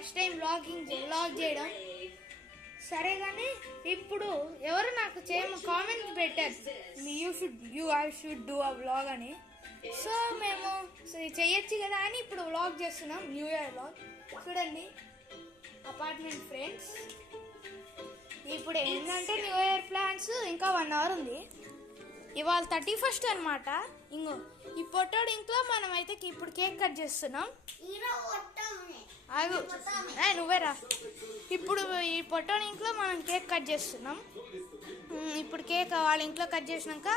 First time vlog చేయడం. సరే కానీ ఇప్పుడు ఎవరు నాకు కామెంట్ పెట్టారు I should do a vlog అని. సో మేము చెయ్యొచ్చు కదా అని ఇప్పుడు వ్లాగ్ చేస్తున్నాం, న్యూ ఇయర్ వ్లాగ్. చూడండి అపార్ట్మెంట్ ఫ్రెండ్స్. ఇప్పుడు ఏంటంటే న్యూ ఇయర్ ప్లాన్స్ ఇంకా 1 hour ఉంది. ఇవాళ 31st అనమాట. ఇంకో ఈ పొట్టోడు ఇంట్లో మనం అయితే ఇప్పుడు కేక్ కట్ చేస్తున్నాం. నువ్వేరా. ఇప్పుడు ఈ పొట్టోడు ఇంట్లో మనం కేక్ కట్ చేస్తున్నాం. ఇప్పుడు కేక్ వాళ్ళ ఇంట్లో కట్ చేసినాక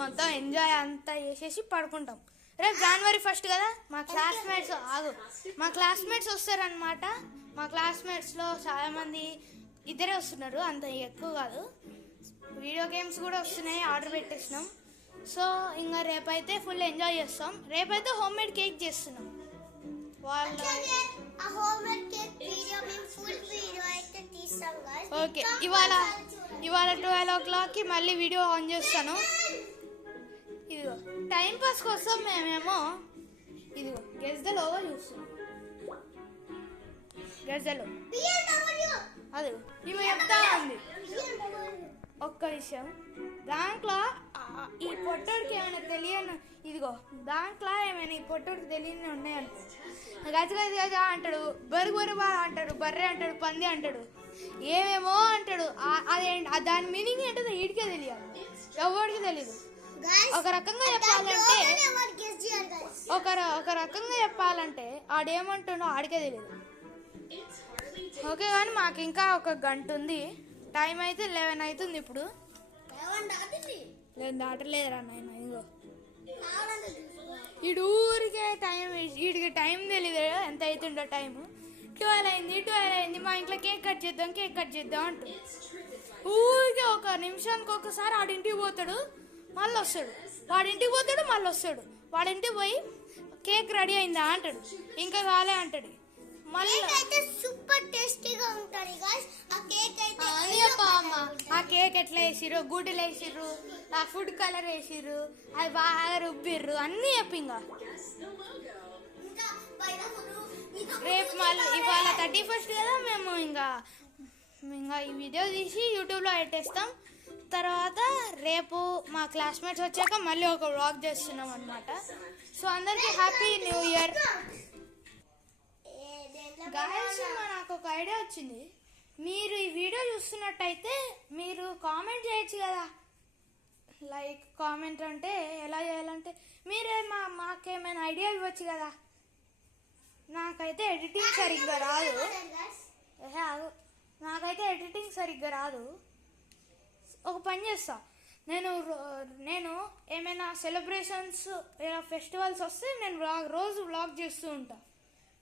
మొత్తం ఎంజాయ్ అంతా చేసేసి పడుకుంటాం. రేపు January 1st కదా. మా క్లాస్మేట్స్ వస్తారనమాట. మా క్లాస్మేట్స్లో చాలామంది ఇద్దరే వస్తున్నారు, అంత ఎక్కువ కాదు. వీడియో గేమ్స్ కూడా వస్తున్నాయి, ఆర్డర్ పెట్టేసినాం. సో ఇంకా రేపైతే ఫుల్ ఎంజాయ్ చేస్తాం. రేపైతే హోమ్ మేడ్ కేక్ చేస్తున్నాం. ఓకే, ఇవాళ 12 o'clockకి మళ్ళీ వీడియో ఆన్ చేస్తాను. ఇదిగో టైం పాస్ కోసం మేమేమో ఇదిగో గెజ్దలో చూస్తున్నాం. గెజ్దలో అది ఇవి చెప్తా ఉంది. ఒక్క విషయం, దాంట్లో ఈ పొట్టోడికి ఏమైనా తెలియని ఇదిగో దాంట్లో ఏమైనా ఈ పొట్టోడికి తెలియని ఉన్నాయనుకో గజ అంటాడు, బరుగు అంటాడు, బర్రె అంటాడు, పంది అంటాడు, ఏమేమో అంటాడు. దాని మీనింగ్ ఏంటో ఈడికే తెలియాలి, ఎవరికి తెలీదు. ఒక రకంగా చెప్పాలంటే ఆడేమంటుండో ఆడికే తెలియదు. ఓకే, కానీ మాకు ఇంకా 1 గంట ఉంది. టైం అయితే 11 అవుతుంది. ఇప్పుడు 11 దాటలేదురా నాయన. ఇదిగో ఊరికే వీడికి టైం తెలియదు ఎంత అవుతుండో. టైము 12 అయింది. మా ఇంట్లో కేక్ కట్ చేద్దాం అంటూ ఊరికే 1 నిమిషానికి ఒకసారి ఆడింటికి పోతాడు, మళ్ళీ వస్తాడు. వాడింటికి పోతాడు, మళ్ళీ వస్తాడు. వాడింటికి పోయి కేక్ రెడీ అయిందా అంటాడు, ఇంకా కాలే అంటాడు. సూపర్ టేస్టీగా ఉంటుంది గాయ్స్. ఆ కేక్ ఎట్లా వేసిర్రు, గుడ్డలు వేసిర్రు, ఆ ఫుడ్ కలర్ వేసిర్రు, అది బాగా రుబ్బిర్రు, అన్నీ చెప్పి రేపు మళ్ళీ ఇవాళ 31st కదా. మేము ఇంకా ఈ వీడియో తీసి యూట్యూబ్లో పెట్టేస్తాం. తర్వాత రేపు మా క్లాస్మేట్స్ వచ్చాక మళ్ళీ ఒక వ్లాగ్ చేస్తున్నాం అనమాట. సో అందరికీ హ్యాపీ న్యూ ఇయర్ గాయ్స్. నాకు ఒక ఐడియా వచ్చింది. మీరు ఈ వీడియో చూస్తున్నట్టయితే మీరు కామెంట్ చేయొచ్చు కదా. లైక్ కామెంట్ అంటే ఎలా చేయాలంటే మీరే మాకేమైనా ఐడియా ఇవ్వచ్చు కదా. నాకైతే ఎడిటింగ్ సరిగ్గా రాదు. ఒక పని చేస్తా, నేను ఏమైనా సెలబ్రేషన్స్ ఫెస్టివల్స్ వస్తే నేను రోజు వ్లాగ్ చేస్తూ ఉంటా.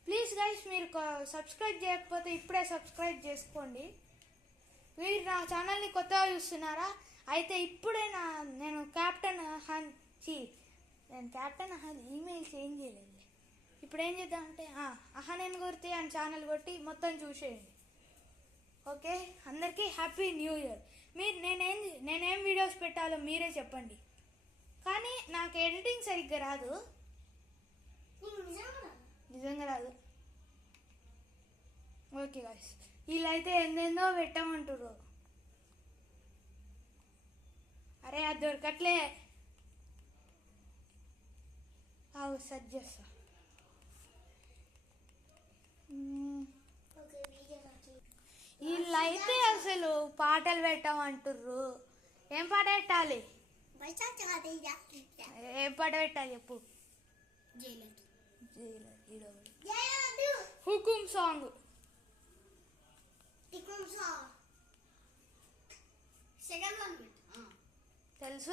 ప్లీజ్ గైస్, మీరు సబ్స్క్రైబ్ చేయకపోతే ఇప్పుడే సబ్స్క్రైబ్ చేసుకోండి. మీరు నా ఛానల్ని కొత్తగా చూస్తున్నారా అయితే ఇప్పుడే నేను క్యాప్టెన్ అహాన్ ఈమెయిల్ చేంజ్ చేయలేదు. ఇప్పుడు ఏం చేద్దామంటే అహాన్ గుర్తి అని ఛానల్ కొట్టి మొత్తం చూసేయండి. ఓకే, అందరికీ హ్యాపీ న్యూ ఇయర్. నేనేం వీడియోస్ పెట్టాలో మీరే చెప్పండి. కానీ నాకు ఎడిటింగ్ సరిగ్గా రాదు, నిజంగా రాదు. ఓకే గాయ్స్, వీళ్ళైతే ఎందెందో పెట్టామంటారు. అరే అది దొరకట్లే, సెర్చ్ చేస్తా. వీళ్ళైతే అసలు పాటలు పెట్టామంటారు. ఏం పాట పెట్టాలి? ఏం పాట పెట్టాలి చెప్పు. హుకుమ్ సాంగ్ తెలుసు,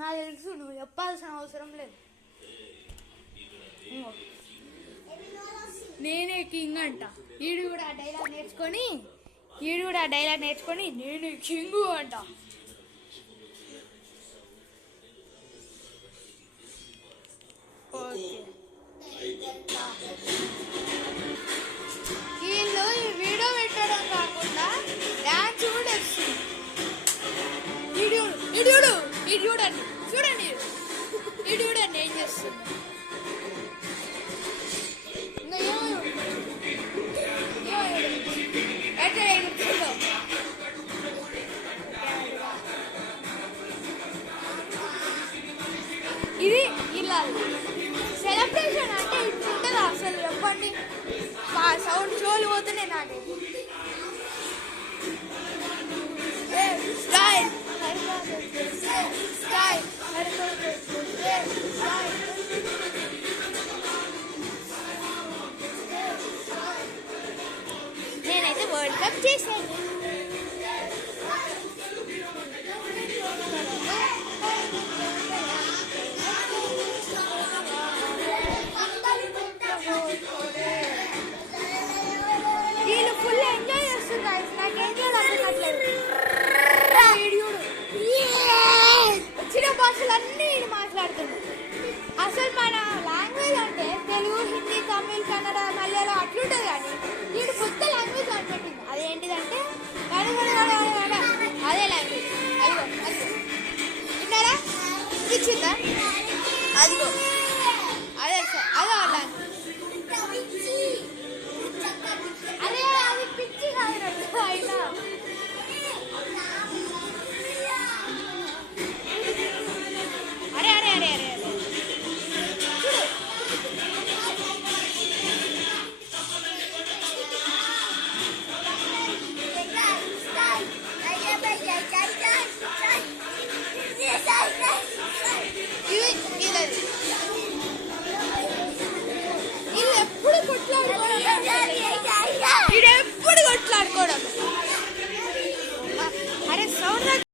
నాకు తెలుసు, నువ్వు చెప్పాల్సిన అవసరం లేదు. నేనే కింగ్ అంట. ఈడు కూడా ఆ డైలాగ్ నేర్చుకొని నేనే కింగు అంట. ఓకే, వీళ్ళు ఈ వీడియో పెట్టడం కాకుండా డాన్స్ కూడా వస్తుంది. చూడండి ఏం చేస్తుంది. ఇంకా కాదు. సెలబ్రేషన్ అంటే ఇట్లుంటుందా అసలు చెప్పండి? మా సౌండ్ షోలు పోతున్నాయి నాకే. స్టైల్ స్టైల్ నేనైతే వరల్డ్ కప్ చేశాను. వీళ్ళు ఫుల్ ఎంజాయ్ చేస్తున్నారు. నాకు ఎంజాయ్ అర్థమట్లేదు. వచ్చిన భాషలన్నీ వీళ్ళు మాట్లాడుతున్నారు. అసలు మన లాంగ్వేజ్ అంటే తెలుగు, హిందీ, తమిళ్, కన్నడ, మలయాళం అట్లుంటుంది. కానీ వీడు కొత్త లాంగ్వేజ్ కనిపెట్టింది. అదేంటిదంటే అదే లాంగ్వేజ్. అదిగో విన్నారా? ఇచ్చిందా? అదిగో